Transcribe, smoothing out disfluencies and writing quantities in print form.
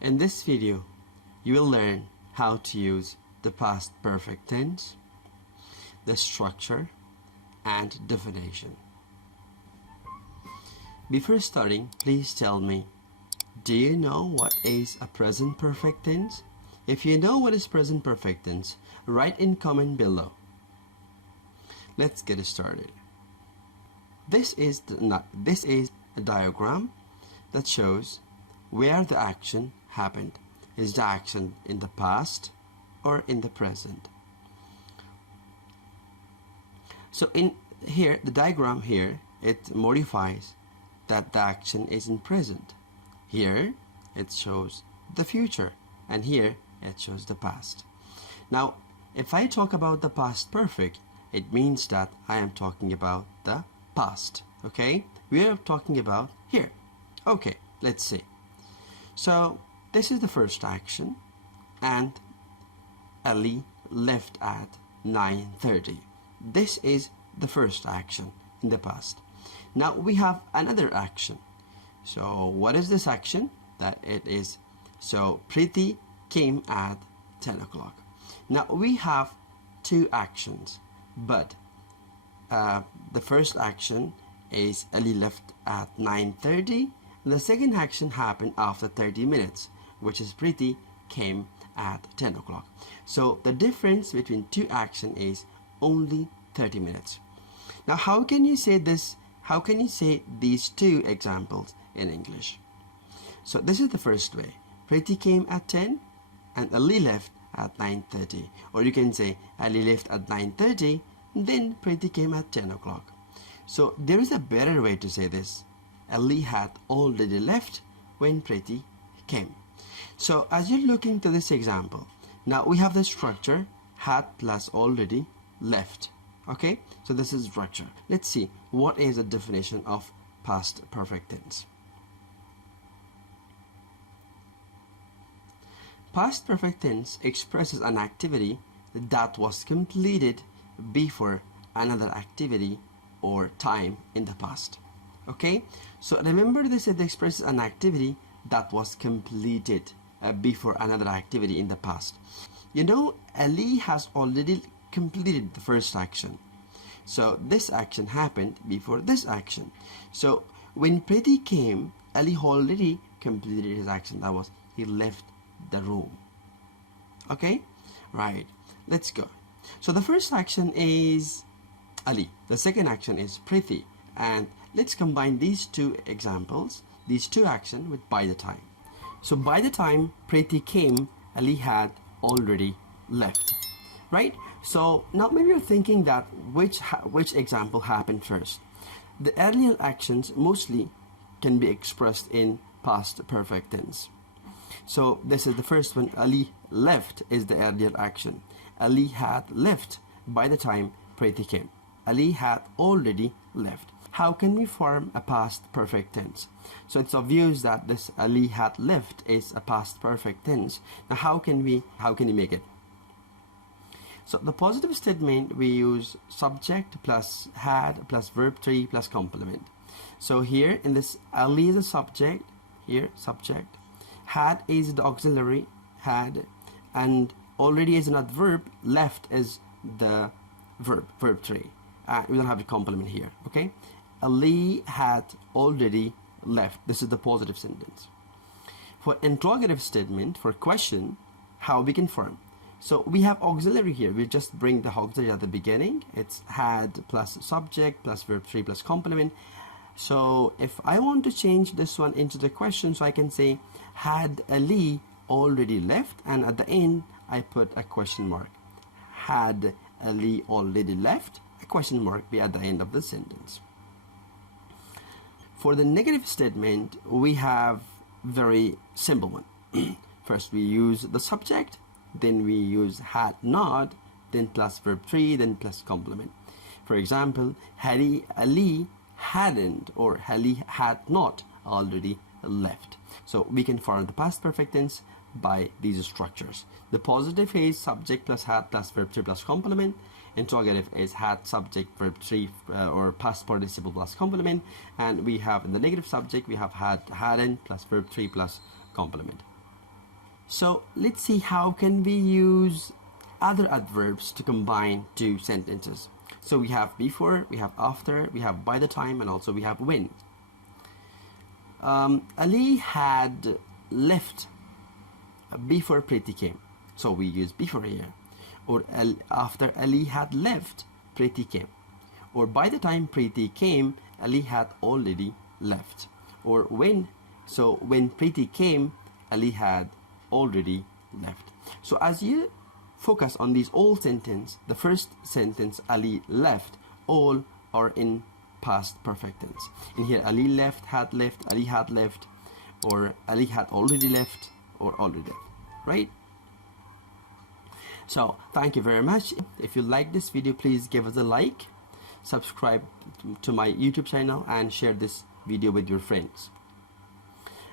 In this video, you will learn how to use the past perfect tense, the structure, and definition. Before starting, please tell me, do you know what is a present perfect tense? If you know what is present perfect tense, write in comment below. Let's get started. This is a diagram that shows where the action happened. Is the action in the past or in the present? So in here, the diagram here, it modifies that the action is in present. Here it shows the future, and here it shows the past. Now if I talk about the past perfect, it means that I am talking about the past. Okay, we are talking about here. Okay, let's see. So this is the first action, and Ali left at 9:30. This is the first action in the past. Now we have another action. So what is this action? That it is, so Preeti came at 10 o'clock. Now we have two actions, but the first action is Ali left at 9:30, and the second action happened after 30 minutes, which is Preeti came at 10 o'clock. So the difference between two actions is only 30 minutes. Now how can you say this? How can you say these two examples in English? So this is the first way. Preeti came at 10 and Ali left at 9:30. Or you can say Ali left at 9:30, then Preeti came at 10 o'clock. So there is a better way to say this. Ali had already left when Preeti came. So as you're looking to this example, now we have the structure had plus already left. Okay, so this is structure. Let's see what is the definition of past perfect tense. Past perfect tense expresses an activity that was completed before another activity or time in the past. Okay, so remember this, it expresses an activity that was completed before another activity in the past. You know, Ali has already completed the first action, so this action happened before this action. So when Preeti came, Ali already completed his action. That was, he left the room. Okay, right, let's go. So the first action is Ali, the second action is Preeti, and let's combine these two examples, these two actions, with by the time. So by the time Preeti came, Ali had already left, right? So now maybe you're thinking that which example happened first. The earlier actions mostly can be expressed in past perfect tense. So this is the first one. Ali left is the earlier action. Ali had left by the time Preeti came. Ali had already left. How can we form a past perfect tense? So it's obvious that this Ali had left is a past perfect tense. Now how can we make it? So the positive statement, we use subject plus had plus verb 3 plus complement. So here in this, Ali is a subject, here subject, had is the auxiliary, had, and already is an adverb, left is the verb 3. We don't have a complement here. Okay, Ali had already left. This is the positive sentence. For interrogative statement, for question, how we can form? So we have auxiliary here. We just bring the auxiliary at the beginning. It's had plus subject plus verb 3 plus complement. So if I want to change this one into the question, so I can say had Ali already left, and at the end I put a question mark. Had Ali already left, a question mark be at the end of the sentence. For the negative statement, we have very simple one. First we use the subject, then we use had not, then plus verb 3, then plus complement. For example, Ali hadn't, or Ali had not already left. So we can form the past perfect tense by these structures. The positive is subject plus had plus verb 3 plus complement. Interrogative is had subject verb 3 or past participle plus complement. And we have in the negative subject, we have had, hadn't plus verb 3 plus complement. So let's see how can we use other adverbs to combine two sentences. So we have before, we have after, we have by the time, and also we have when. Ali had left before Pretty came. So we use before here. Or after Ali had left, Pretty came. Or by the time Pretty came, Ali had already left. Or when, so when Pretty came, Ali had already left. So as you focus on these all sentence, the first sentence, Ali left, all are in past perfect tense. In here, Ali left, Ali had left, or Ali had already left, or already left, right? So thank you very much. If you like this video, please give us a like, subscribe to my YouTube channel, and share this video with your friends.